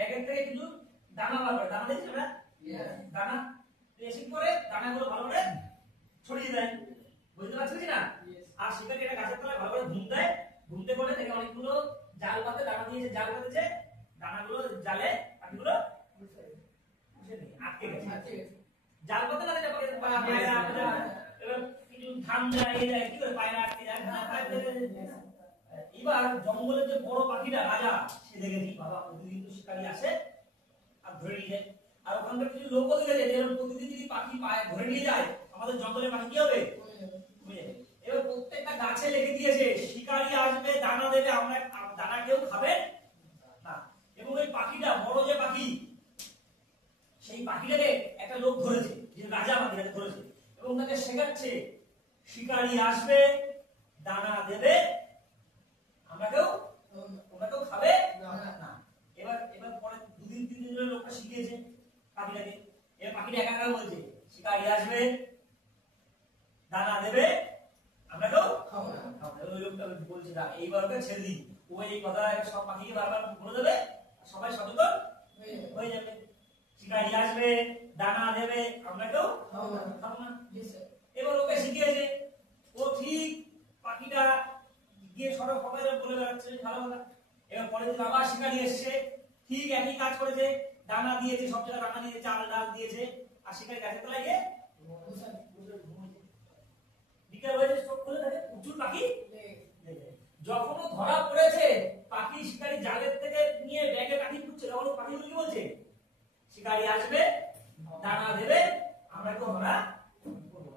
ব্যাগের থেকে কিছু দানা বার করে, দানা দিয়েছে না, দানা এসে পরে দানাগুলো ভালো করে ছড়িয়ে দেয়, বুঝতে পারছিস না? আর শিকারি এটা গাছের তলায় ভালো করে ঘুম দেয়, ঘুমতে করে থেকে অনেকগুলো জাল পাতে দানা দিয়েছে, জাল পাতেছে, দানাগুলো জালে পাখিগুলো আটকে গেছে। জাল পাতে না দিলে পায়রা এবার কিছু ধান যায় কি করে পায়রা আটকে যায়। এবার জঙ্গলের যে বড় পাখিটা রাজা, সে দেখেছি বাবা প্রতিদিন তো শিকারি আসে আর ধরে নিয়ে যায়, আর ওখানকার কিছু লোকও দেখেছে যে প্রতিদিন যদি পাখি পায় ধরে নিয়ে যায় আমাদের জঙ্গলের পাখি কি হবে, এবার প্রত্যেকটা গাছে লিখে দিয়েছে শিকারি আসবে দানা দেবে, আমরা দানা কেউ খাবে না। এবং ওই পাখিটা বড় যে পাখি, সেই পাখিটাকে একটা লোক ধরেছে, যে রাজা পাখিটাকে ধরেছে এবং তাকে শেখাচ্ছে শিকারি আসবে দানা দেবে, আমরা কেউ তোমরা কেউ খাবে না। এবার এবার পরে দুদিন তিন দিন ধরে লোকটা শিখিয়েছে পাখিটাকে, এবার পাখিটা একা একা বলছে শিকারি আসবে দানা দেবে, আমরা কেউ খাবো না। ওই লোকটা বলছে না এইবার ওকে ছেড়ে দিই, ওই এই কথা সব পাখিকে বারবার বলে দেবে, সবাই সচেতন হয়ে যাবে। শিকারি আসবে দানা দেবে, আমরা কেউ খাবো না। এবার ওকে শিখিয়েছে, ও ঠিক পাখিটা গিয়ে সব সবাই বলে বেড়াচ্ছে ভালো কথা। এবার পরের দিন আবার শিকারি এসছে, ঠিক একই কাজ করেছে, দানা দিয়েছে, সব জায়গায় দানা দিয়েছে, চাল ডাল দিয়েছে, আর শিকারি গাছের তলায় গিয়ে বিকেল হয়েছে, চোখ খুলে দেখে প্রচুর পাখি। যখন ধরা পড়েছে পাখি শিকারি জালের থেকে নিয়ে ব্যাগে কাঠি পুচ্ছে, তখন পাখিগুলো কি বলছে শিকারি আসবে দানা দেবে, আমরা তো ধরা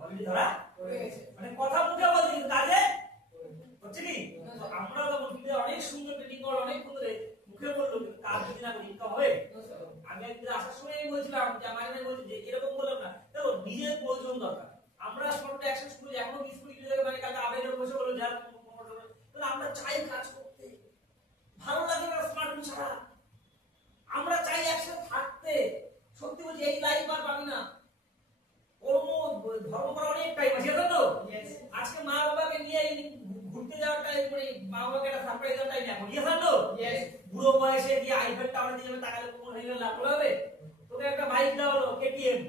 অলরেডি ধরা পড়ে গেছে, মানে কথা মুখে বলছে কিন্তু কাজে হচ্ছে কি। আমরা অনেক সুন্দর ট্রেনিং করলো, অনেক সুন্দর মুখে বললো, কিন্তু কাজ যদি না করি ইনকাম হবে। আমি একদিন আসার সময় বলছিলাম যে আমার বলছি যে এরকম বললাম না, দেখো নিজের প্রয়োজন দরকার। আমরা স্পটে অ্যাকশন স্কুলে এখনো স্কুল কিছু জায়গায় মানে কালকে আবেদন বসে বলো যার আমরা চাই কাজ করতে, ভালো লাগে না স্মার্ট ছাড়া, আমরা চাই একসাথে থাকতে। সত্যি বলছি এই লাইফ আর পাবি না, কর্ম ধর্ম করা অনেক টাইম আছে, জানো তো? আজকে মা বাবাকে নিয়ে ঘুরতে যাওয়ার টাইম, মানে মা বাবাকে একটা সারপ্রাইজ দেওয়ার টাইম এখন, ইয়ে জানো? বুড়ো বয়সে গিয়ে আইপ্যাড টাওয়ার দিয়ে টাকালে কোমর হয়ে গেলে লাভ হবে? তোকে একটা বাইক দেওয়া হলো কেটিএম,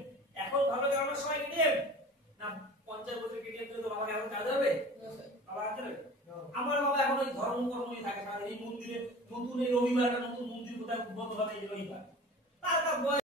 এখন ভালো চালানোর সময় কেটিএম না 50 বছর কেটিএম দিলে তো বাবাকে এখন চালাতে হবে? বাবা আনতে হবে? আমার বাবা এখন ওই ধর্ম কর্মই থাকে সারাদিন। এই মন্দিরে নতুন এই রবিবার একটা নতুন মন্দির কোথায় উদ্বোধন হবে, এই রবিবার